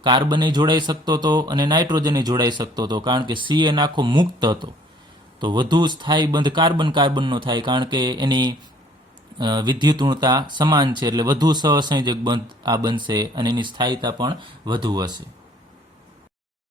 કાર્બને જોડાઈ શકતો હતો અને નાઇટ્રોજને જોડાઈ શકતો હતો, કારણ કે CN આખો મુક્ત હતો. તો વધુ સ્થાયી બંધ કાર્બન કાર્બનનો થાય, કારણ કે એની વિદ્યુતઋણતા સમાન છે, એટલે વધુ સહસંયોજક બંધ આ બનશે અને એની સ્થાયીતા પણ વધુ હશે.